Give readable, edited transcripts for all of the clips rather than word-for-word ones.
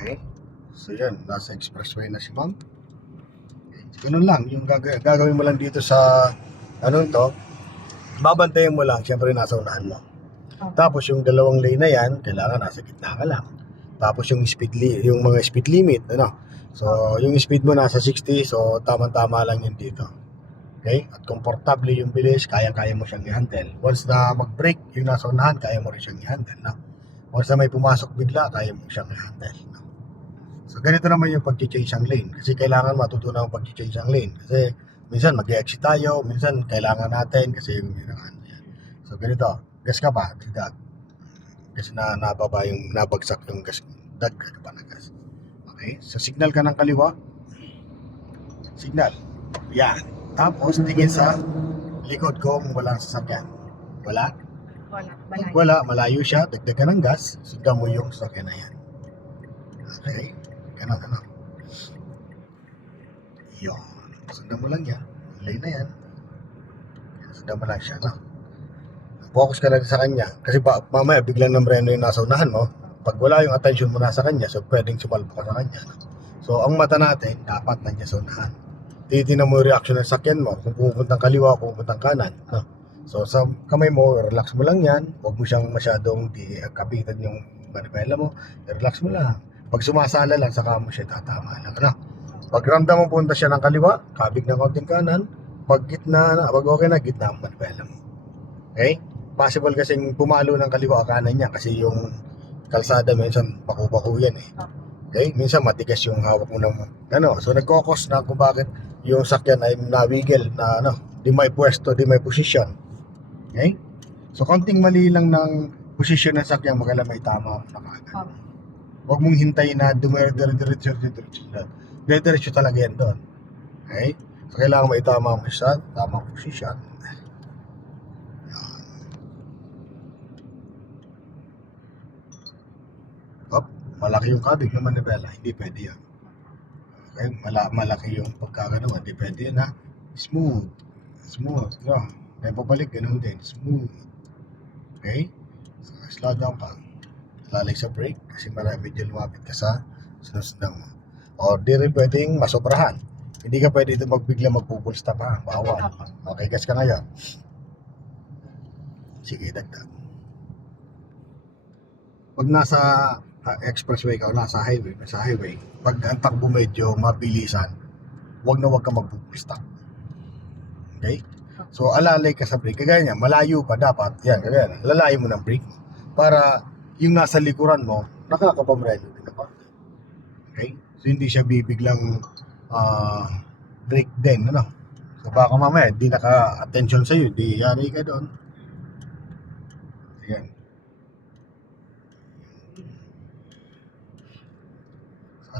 Okay. So yan, nasa expressway na si ma'am. Okay. So, ganun lang, yung gagawin mo lang dito sa ano to, babantayan mo lang, syempre nasa unahan mo. Tapos yung dalawang lane na yan, kailangan nasa gitna ka lang. Tapos yung yung mga speed limit, ano. So yung speed mo nasa 60, so tama-tama lang yun dito. Okay? At komportable yung bilis, kaya-kaya mo siyang i-handle. Once na mag-brake, yung nasa unahan, kaya mo rin siyang i-handle, no? Once na may pumasok bigla, kaya mo siyang i-handle, no? So ganito naman yung pag-change ang lane. Kasi kailangan matutunan ang pag-change ang lane. Kasi minsan mag-exit tayo, minsan kailangan natin kasi yung yan. So ganito, gas ka pa, dag. Kasi nababa yung nabagsak yung gas, dag ka pa na gas. Okay? So signal ka ng kaliwa. Signal. Yan. Tapos tingin sa likod ko kung walang sasakyan. Wala? Wala. Pag wala, malayo siya, dagdagan ng gas, sundan mo yung sasakyan na yan. Okay? Ganun, ano? Yun. Sundan mo lang yan. Lane na yan. Sundan mo lang siya, no? Focus ka lang sa kanya. Kasi mamaya biglang namreno yung nasa unahan mo. Pag wala yung attention mo nasa kanya, so pwedeng sumalpo ka sa kanya, no? So, ang mata natin, dapat nandiyan sa unahan. Titignan mo yung reaction ng sakyan mo. Kung pupuntang kaliwa, kung pupuntang kanan, no? So, sa kamay mo, relax mo lang yan. Huwag mo siyang masyadong kapitan yung manipela mo. Relax mo lang. Pag sumasala lang, saka mo siya tatama lang, ano? Pag ramdam mo punta siya ng kaliwa, kabig ng konting kanan. Pag gitna na, pag okay na, gitna ang manipela mo. Okay? Possible kasing pumalo ng kaliwa kanan niya kasi yung kalsada minsan baku-baku yan eh. Okay? Minsan matigas yung hawak mo ng ano. So nagkokos na kung bakit yung sakyan ay nawigil na ano, di may pwesto, di may posisyon. Okay? So konting mali lang ng posisyon ng sakyan, magala may tama na kagad. Huwag mong hintayin na dumiretso talaga yan doon. Okay? So kailangan may tama mo siya, tamang posisyon. Malaki yung kabig ng manibela, hindi pwede yan. Okay? Malaki yung pagkakano, hindi pwede yan, ha? Smooth, no? May pabalik, ganun din, smooth. Okay? So, slow down ka. Lalay sa brake, kasi medyo lumapit ka sa sunod-sunod mo. O, di rin pwedeng masobrahan. Hindi ka pwede ito magbigla magpupul stop, ha? Bawal. Okay, gas ka ngayon. Sige, dagdag. Pag nasa expressway ka o nasa highway, pag ang takbo medyo mabilisan, wag ka magpo-full stop. Okay? So alalay ka sa brake, kagaya niya, malayo pa dapat, yan, kagaya na, lalayo mo ng brake para yung nasa likuran mo, nakakapamreno din ako. Okay? So hindi siya bibiglang brake din, ano? So baka mamaya, di naka-attention sa'yo, di yari ka doon. Yan.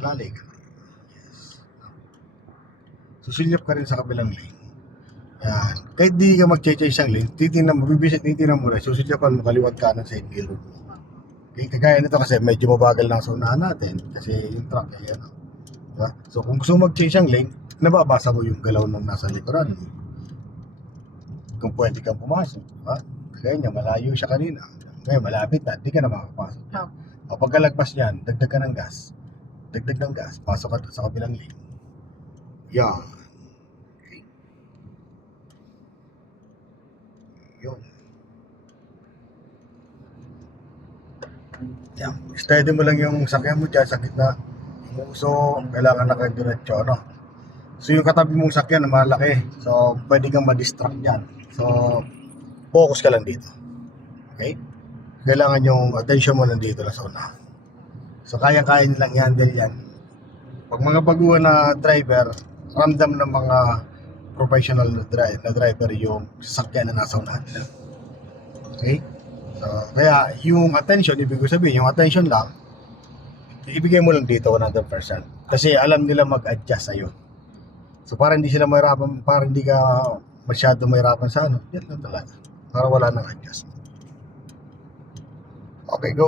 Alalay ka. Yes. Susulyap ka rin sa kabilang lane. Yan. Kahit di ka mag-change isang lane, titingnan mo rin, susulyapan mo kaliwat kanan sa mirror mo. Okay, kagaya nito kasi medyo mabagal lang sa unahan natin kasi yung truck ay ano. Diba? So kung gusto mo mag-change ang lane, nababasa mo yung galaw ng nasa likuran mo. Kung pwede kang pumasok, diba? Kagaya niya, malayo siya kanina. Ngayon, malapit na, di ka na makapasok. O pagkalagpas niyan, dagdag ka ng gas. Pasok ka sa kabilang lane. Yan. Okay. Yun. Yan. Steady mo lang yung sakyan mo dyan sa gitna. Yung uso, kailangan nakadiretso, no? So yung katabi mong sakyan na malaki. So pwede kang ma-distract dyan. So focus ka lang dito. Okay? Kailangan yung attention mo nandito lang sa unahan. So kaya-kaya nilang i-handle yan. Pag mga baguhan na driver, ramdam ng mga professional na driver yung sasakyan na nasa unahan nila. Okay? So, kaya yung attention, ibig sabihin, yung attention lang, ibigay mo lang dito 100%. Kasi alam nila mag-adjust sa'yo. So para hindi sila mahirapan, para hindi ka masyado mahirapan sa ano, yan lang talaga. Para wala nang adjustment. Okay, go.